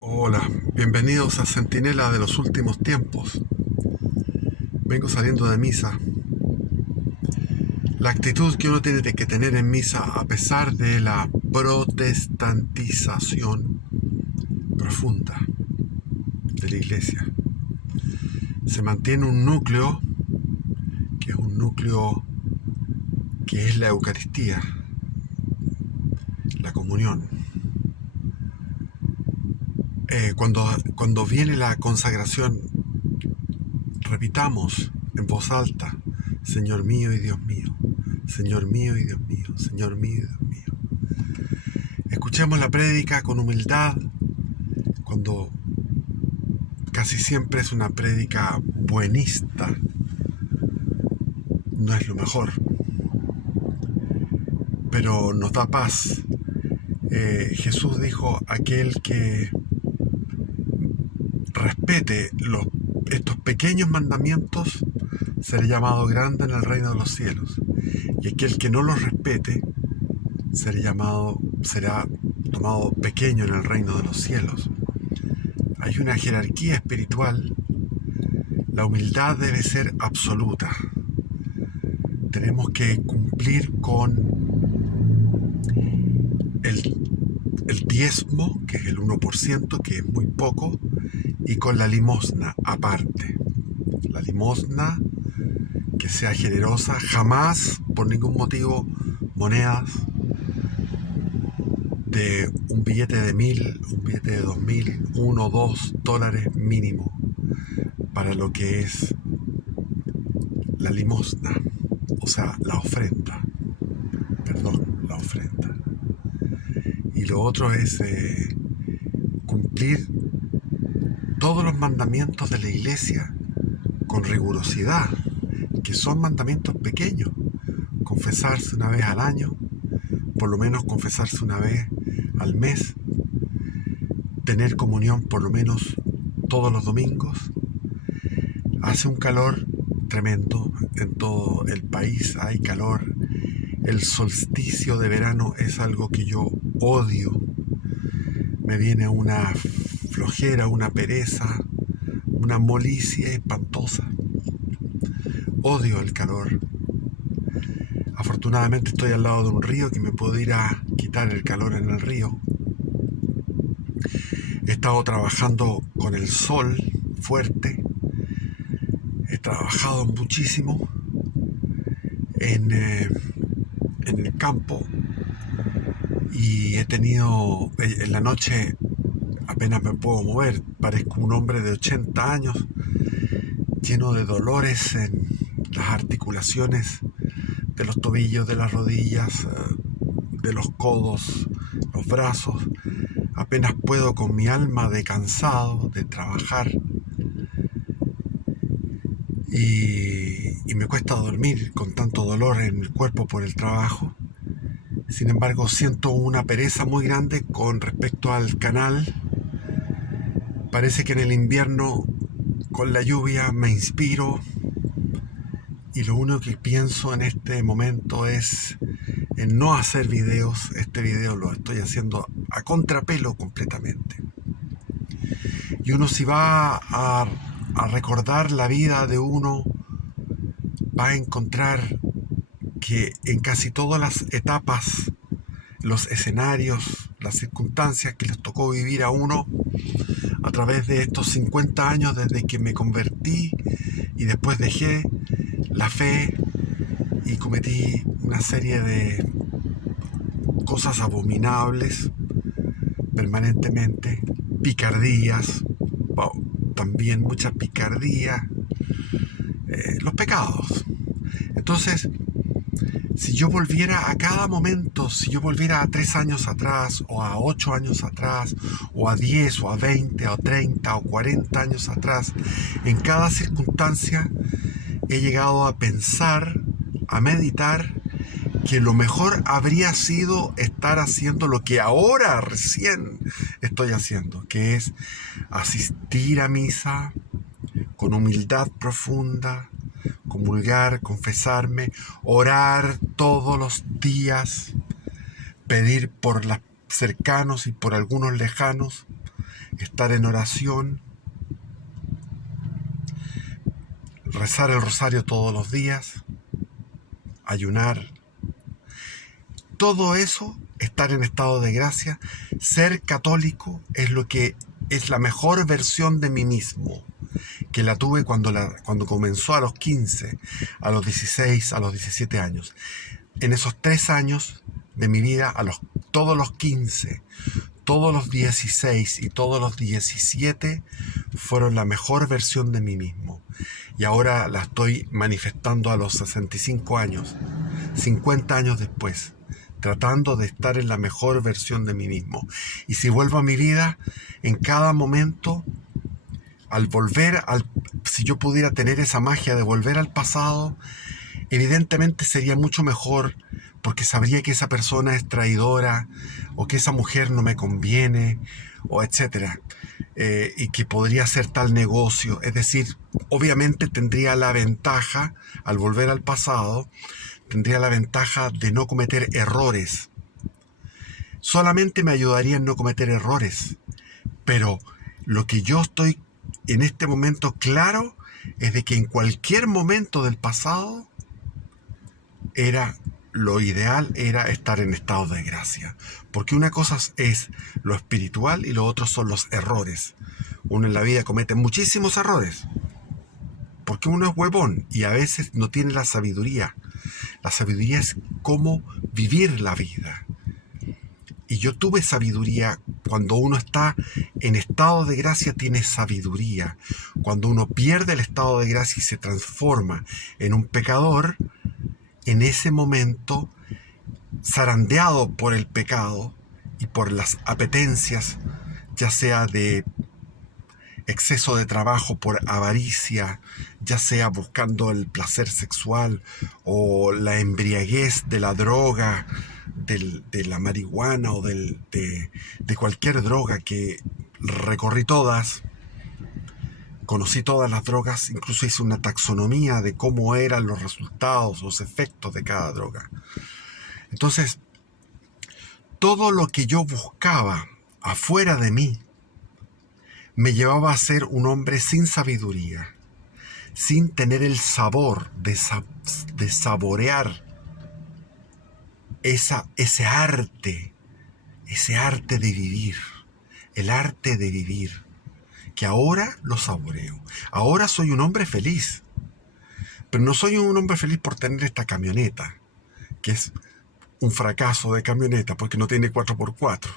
Hola, bienvenidos a Centinela de los Últimos Tiempos. Vengo saliendo de misa. La actitud que uno tiene que tener en misa, a pesar de la protestantización profunda de la iglesia, se mantiene un núcleo que es la Eucaristía, la comunión. Cuando viene la consagración, repitamos en voz alta: Señor mío y Dios mío, Señor mío y Dios mío, Señor mío y Dios mío. Escuchemos la prédica con humildad, cuando casi siempre es una prédica buenista, no es lo mejor, pero nos da paz. Jesús dijo: aquel que respete estos pequeños mandamientos será llamado grande en el reino de los cielos, y aquel que no los respete será tomado pequeño en el reino de los cielos. Hay una jerarquía espiritual. La humildad debe ser absoluta. Tenemos que cumplir con el diezmo, que es el 1%, que es muy poco, y con la limosna aparte. La limosna, que sea generosa, jamás, por ningún motivo, monedas de un billete de 1.000, un billete de 2.000, $1 o $2 mínimo, para lo que es la limosna, o sea, la ofrenda. Perdón, la ofrenda. Y lo otro es cumplir todos los mandamientos de la iglesia con rigurosidad, que son mandamientos pequeños. Confesarse una vez al año, por lo menos confesarse una vez al mes, tener comunión por lo menos todos los domingos. Hace un calor tremendo en todo el país, hay calor. El solsticio de verano es algo que yo odio. Me viene una flojera, una pereza, una molicie espantosa. Odio el calor. Afortunadamente estoy al lado de un río que me puedo ir a quitar el calor en el río. He estado trabajando con el sol fuerte. He trabajado muchísimo en el campo, y he tenido, en la noche apenas me puedo mover, parezco un hombre de 80 años, lleno de dolores en las articulaciones de los tobillos, de las rodillas, de los codos, los brazos. Apenas puedo con mi alma de cansado de trabajar, y me cuesta dormir con tanto dolor en el cuerpo por el trabajo. Sin embargo, siento una pereza muy grande con respecto al canal. Parece que en el invierno, con la lluvia, me inspiro, y lo único que pienso en este momento es en no hacer videos. Este video lo estoy haciendo a contrapelo completamente. Y uno, si va a recordar la vida de uno, va a encontrar que en casi todas las etapas, los escenarios, las circunstancias que les tocó vivir a uno a través de estos 50 años desde que me convertí y después dejé la fe y cometí una serie de cosas abominables permanentemente, picardías, también mucha picardía, los pecados. Entonces, si yo volviera a cada momento, si yo volviera a 3 años atrás, o a 8 años atrás, o a 10, o a 20, o 30, o 40 años atrás, en cada circunstancia he llegado a pensar, a meditar, que lo mejor habría sido estar haciendo lo que ahora recién estoy haciendo, que es asistir a misa con humildad profunda, comulgar, confesarme, orar todos los días, pedir por los cercanos y por algunos lejanos, estar en oración, rezar el rosario todos los días, ayunar. Todo eso, estar en estado de gracia, ser católico es lo que es la mejor versión de mí mismo, que la tuve cuando comenzó a los 15, a los 16, a los 17 años. En esos 3 años de mi vida, todos los 15, todos los 16 y todos los 17 fueron la mejor versión de mí mismo. Y ahora la estoy manifestando a los 65 años, 50 años después, tratando de estar en la mejor versión de mí mismo. Y si vuelvo a mi vida, en cada momento, si yo pudiera tener esa magia de volver al pasado, evidentemente sería mucho mejor, porque sabría que esa persona es traidora, o que esa mujer no me conviene, o etcétera, y que podría hacer tal negocio. Es decir, obviamente tendría la ventaja, al volver al pasado, tendría la ventaja de no cometer errores. Solamente me ayudaría en no cometer errores, pero lo que yo estoy en este momento claro es de que en cualquier momento del pasado lo ideal era estar en estado de gracia, porque una cosa es lo espiritual y lo otro son los errores. Uno en la vida comete muchísimos errores, porque uno es huevón y a veces no tiene la sabiduría. La sabiduría es cómo vivir la vida. Y yo tuve sabiduría. Cuando uno está en estado de gracia, tiene sabiduría. Cuando uno pierde el estado de gracia y se transforma en un pecador, en ese momento, zarandeado por el pecado y por las apetencias, ya sea de exceso de trabajo, por avaricia, ya sea buscando el placer sexual o la embriaguez de la droga, de la marihuana o de cualquier droga, que recorrí todas, conocí todas las drogas, incluso hice una taxonomía de cómo eran los resultados, los efectos de cada droga. Entonces, todo lo que yo buscaba afuera de mí me llevaba a ser un hombre sin sabiduría, sin tener el sabor de saborear ese arte de vivir, el arte de vivir, que ahora lo saboreo. Ahora soy un hombre feliz, pero no soy un hombre feliz por tener esta camioneta, que es un fracaso de camioneta porque no tiene 4x4,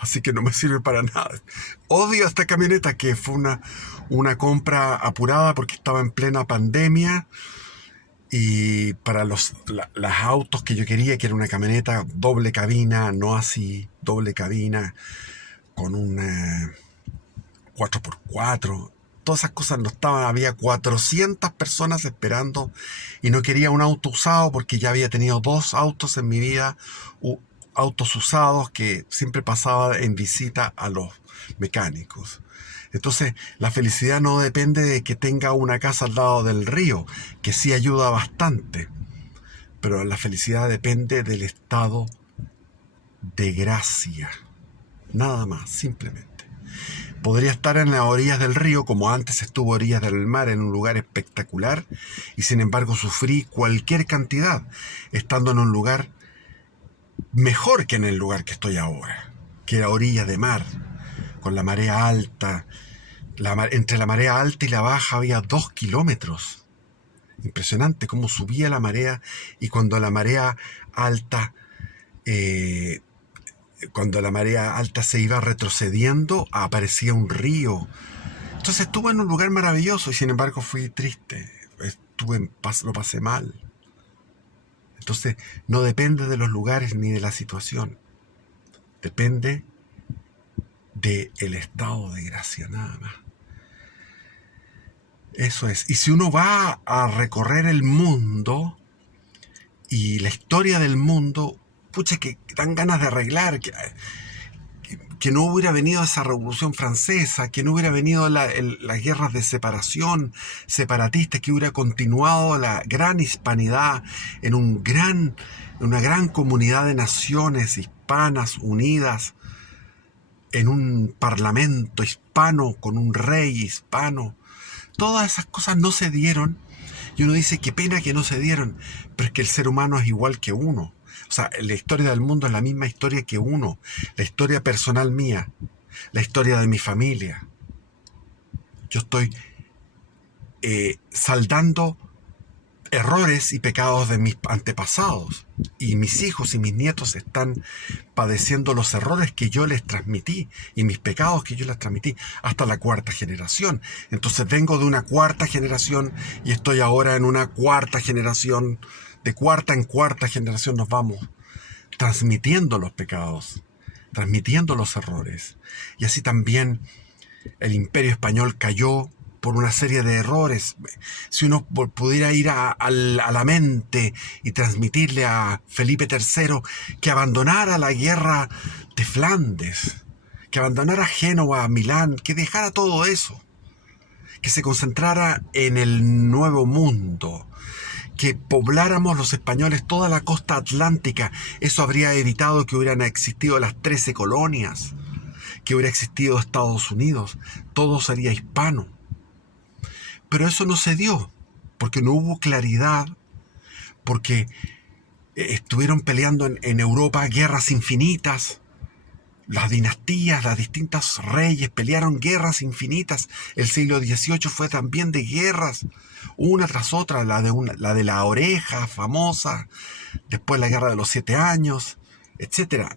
así que no me sirve para nada. Odio esta camioneta, que fue una compra apurada porque estaba en plena pandemia, y para los autos que yo quería, que era una camioneta doble cabina, no así, doble cabina, con una 4x4, todas esas cosas no estaban. Había 400 personas esperando y no quería un auto usado porque ya había tenido 2 autos en mi vida, autos usados que siempre pasaba en visita a los mecánicos. Entonces, la felicidad no depende de que tenga una casa al lado del río, que sí ayuda bastante, pero la felicidad depende del estado de gracia, nada más, simplemente. Podría estar en las orillas del río, como antes estuvo a orillas del mar, en un lugar espectacular, y sin embargo sufrí cualquier cantidad, estando en un lugar mejor que en el lugar que estoy ahora, que era orilla de mar, con la marea alta. Entre la marea alta y la baja había 2 kilómetros. Impresionante cómo subía la marea, y cuando la marea alta se iba retrocediendo, aparecía un río. Entonces estuve en un lugar maravilloso y sin embargo fui triste. Lo pasé mal. Entonces no depende de los lugares ni de la situación. Depende del estado de gracia, nada más. Eso es. Y si uno va a recorrer el mundo y la historia del mundo, pucha, que dan ganas de arreglar, que no hubiera venido esa Revolución Francesa, que no hubiera venido las guerras de separación separatistas, que hubiera continuado la gran hispanidad en una gran comunidad de naciones hispanas unidas en un parlamento hispano, con un rey hispano. Todas esas cosas no se dieron. Y uno dice, qué pena que no se dieron, pero es que el ser humano es igual que uno. O sea, la historia del mundo es la misma historia que uno. La historia personal mía, la historia de mi familia. Yo estoy saldando errores y pecados de mis antepasados. Y mis hijos y mis nietos están padeciendo los errores que yo les transmití y mis pecados que yo les transmití hasta la cuarta generación. Entonces vengo de una cuarta generación y estoy ahora en una cuarta generación. De cuarta en cuarta generación nos vamos transmitiendo los pecados, transmitiendo los errores. Y así también el Imperio Español cayó por una serie de errores. Si uno pudiera ir a la mente y transmitirle a Felipe III que abandonara la guerra de Flandes, que abandonara Génova, Milán, que dejara todo eso, que se concentrara en el Nuevo Mundo, que pobláramos los españoles toda la costa atlántica. Eso habría evitado que hubieran existido las 13 colonias, que hubiera existido Estados Unidos. Todo sería hispano. Pero eso no se dio, porque no hubo claridad, porque estuvieron peleando en Europa guerras infinitas. Las dinastías, las distintas reyes pelearon guerras infinitas. El siglo XVIII fue también de guerras, una tras otra, la de la oreja famosa, después la guerra de los 7 años, etc.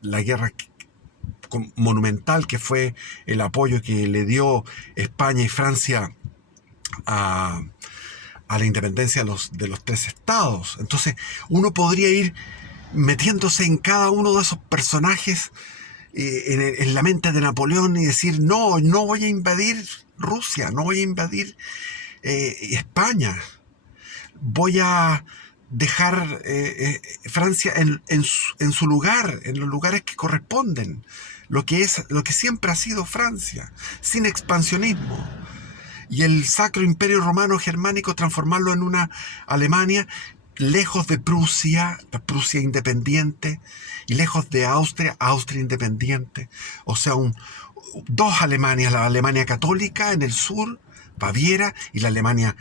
La guerra monumental que fue el apoyo que le dio España y Francia a la independencia de los 3 estados. Entonces uno podría ir metiéndose en cada uno de esos personajes en la mente de Napoleón y decir, no voy a invadir Rusia, no voy a invadir España, voy a dejar Francia en su lugar, en los lugares que corresponden, lo que siempre ha sido Francia, sin expansionismo. Y el Sacro Imperio Romano Germánico transformarlo en una Alemania lejos de Prusia, Prusia independiente, y lejos de Austria, Austria independiente. O sea, dos Alemanias, la Alemania católica en el sur, Baviera, y la Alemania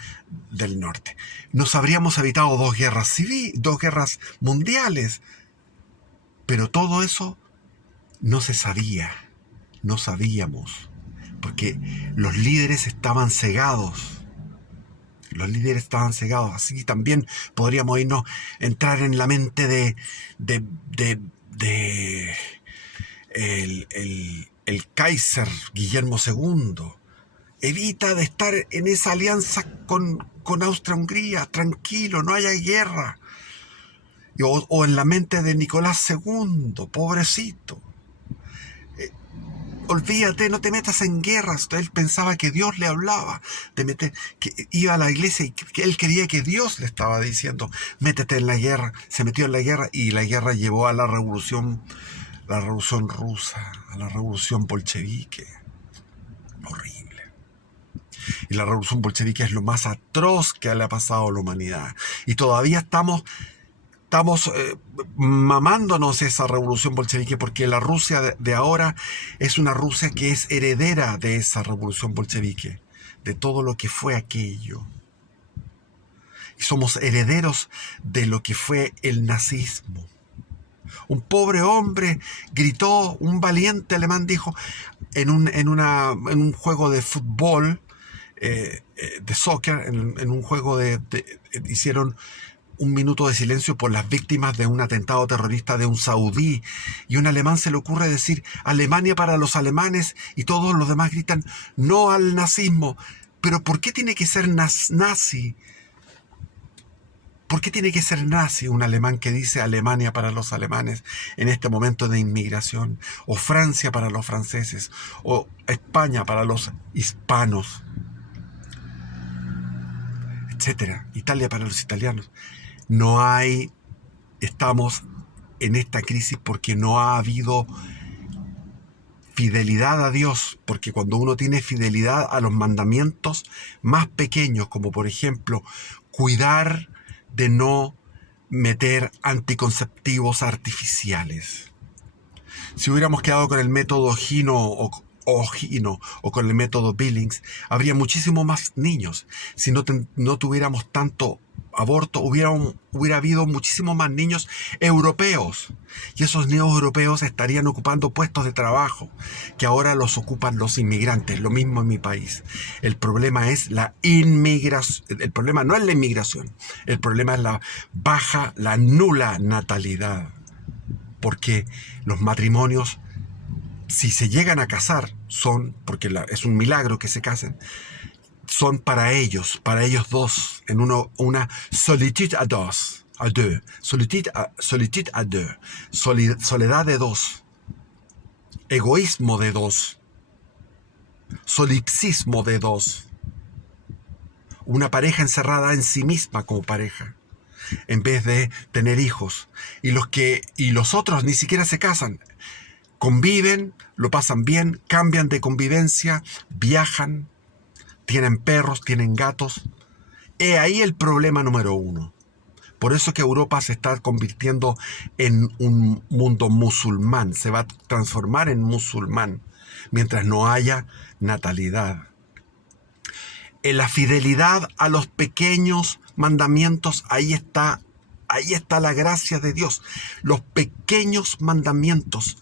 del norte. Nos habríamos evitado dos guerras civiles, dos guerras mundiales, pero todo eso no se sabía, no sabíamos, porque los líderes estaban cegados. Los líderes estaban cegados. Así también podríamos entrar en la mente de el Kaiser Guillermo II. Evita de estar en esa alianza con Austria-Hungría. Tranquilo, no haya guerra. O en la mente de Nicolás II, pobrecito. Olvídate, no te metas en guerras. Él pensaba que Dios le hablaba, que iba a la iglesia y que él creía que Dios le estaba diciendo, métete en la guerra. Se metió en la guerra y la guerra llevó a la revolución rusa, a la revolución bolchevique. Horrible. Y la revolución bolchevique es lo más atroz que le ha pasado a la humanidad. Y todavía estamos mamándonos esa revolución bolchevique, porque la Rusia de ahora es una Rusia que es heredera de esa revolución bolchevique, de todo lo que fue aquello. Y somos herederos de lo que fue el nazismo. Un pobre hombre gritó, un valiente alemán dijo, en un juego de fútbol, de soccer, en un juego hicieron un minuto de silencio por las víctimas de un atentado terrorista de un saudí, y un alemán se le ocurre decir Alemania para los alemanes, y todos los demás gritan no al nazismo. Pero ¿por qué tiene que ser nazi? ¿Por qué tiene que ser nazi un alemán que dice Alemania para los alemanes en este momento de inmigración? O Francia para los franceses, o España para los hispanos, etcétera, Italia para los italianos. Estamos en esta crisis porque no ha habido fidelidad a Dios, porque cuando uno tiene fidelidad a los mandamientos más pequeños, como por ejemplo cuidar de no meter anticonceptivos artificiales, Si hubiéramos quedado con el método Gino o con el método Billings, habría muchísimo más niños. Si no tuviéramos tanto aborto, hubiera habido muchísimo más niños europeos. Y esos niños europeos estarían ocupando puestos de trabajo que ahora los ocupan los inmigrantes. Lo mismo en mi país. El problema es la inmigración. El problema no es la inmigración. El problema es la nula natalidad. Porque los matrimonios, si se llegan a casar, porque es un milagro que se casen, son para ellos dos, en una solitude à deux, solitude à deux, soledad de dos, egoísmo de dos, solipsismo de dos, una pareja encerrada en sí misma como pareja, en vez de tener hijos, y los otros ni siquiera se casan, conviven, lo pasan bien, cambian de convivencia, viajan, tienen perros, tienen gatos. He ahí el problema número 1. Por eso que Europa se está convirtiendo en un mundo musulmán, se va a transformar en musulmán, mientras no haya natalidad. En la fidelidad a los pequeños mandamientos, ahí está la gracia de Dios. Los pequeños mandamientos,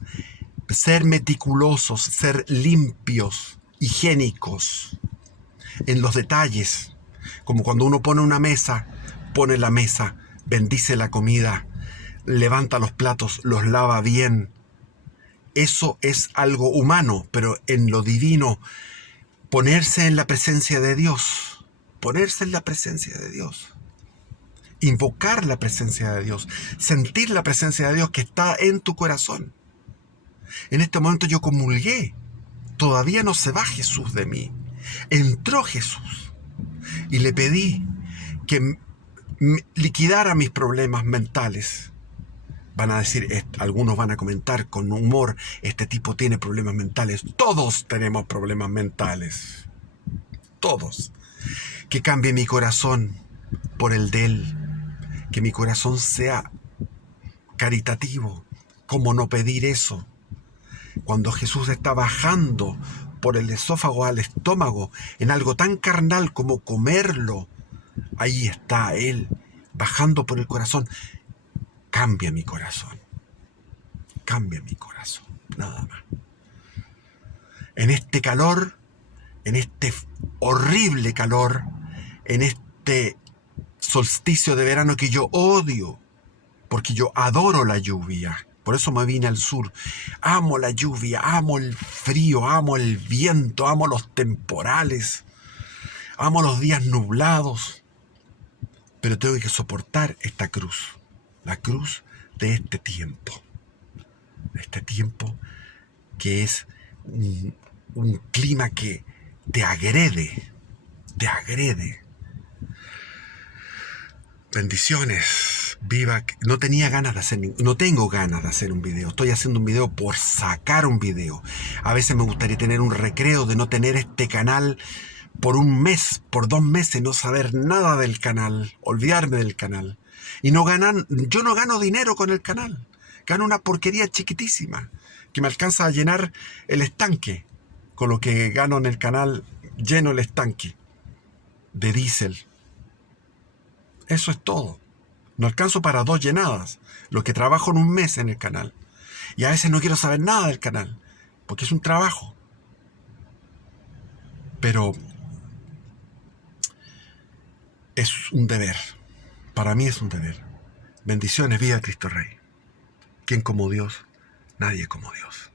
ser meticulosos, ser limpios, higiénicos, en los detalles, como cuando uno pone una mesa, pone la mesa, bendice la comida, levanta los platos, los lava bien. Eso es algo humano, pero en lo divino, ponerse en la presencia de Dios, invocar la presencia de Dios, sentir la presencia de Dios que está en tu corazón. En este momento yo comulgué, todavía no se va Jesús de mí. Entró Jesús y le pedí que liquidara mis problemas mentales. Van a decir, algunos van a comentar con humor, este tipo tiene problemas mentales. Todos tenemos problemas mentales. Todos. Que cambie mi corazón por el de Él. Que mi corazón sea caritativo. ¿Cómo no pedir eso? Cuando Jesús está bajando por el esófago al estómago, en algo tan carnal como comerlo, ahí está Él, bajando por el corazón. Cambia mi corazón, nada más. En este calor, en este horrible calor, en este solsticio de verano que yo odio, porque yo adoro la lluvia. Por eso me vine al sur. Amo la lluvia, amo el frío, amo el viento, amo los temporales, amo los días nublados. Pero tengo que soportar esta cruz, la cruz de este tiempo. Que es un clima que te agrede. Bendiciones, viva. No tengo ganas de hacer un video. Estoy haciendo un video por sacar un video. A veces me gustaría tener un recreo de no tener este canal por un mes, por 2 meses, no saber nada del canal, olvidarme del canal. Y yo no gano dinero con el canal. Gano una porquería chiquitísima que me alcanza a llenar el estanque. Con lo que gano en el canal, lleno el estanque de diésel. Eso es todo. No alcanzo para 2 llenadas, lo que trabajo en un mes en el canal. Y a veces no quiero saber nada del canal, porque es un trabajo. Pero es un deber. Para mí es un deber. Bendiciones, viva Cristo Rey. ¿Quién como Dios? Nadie como Dios.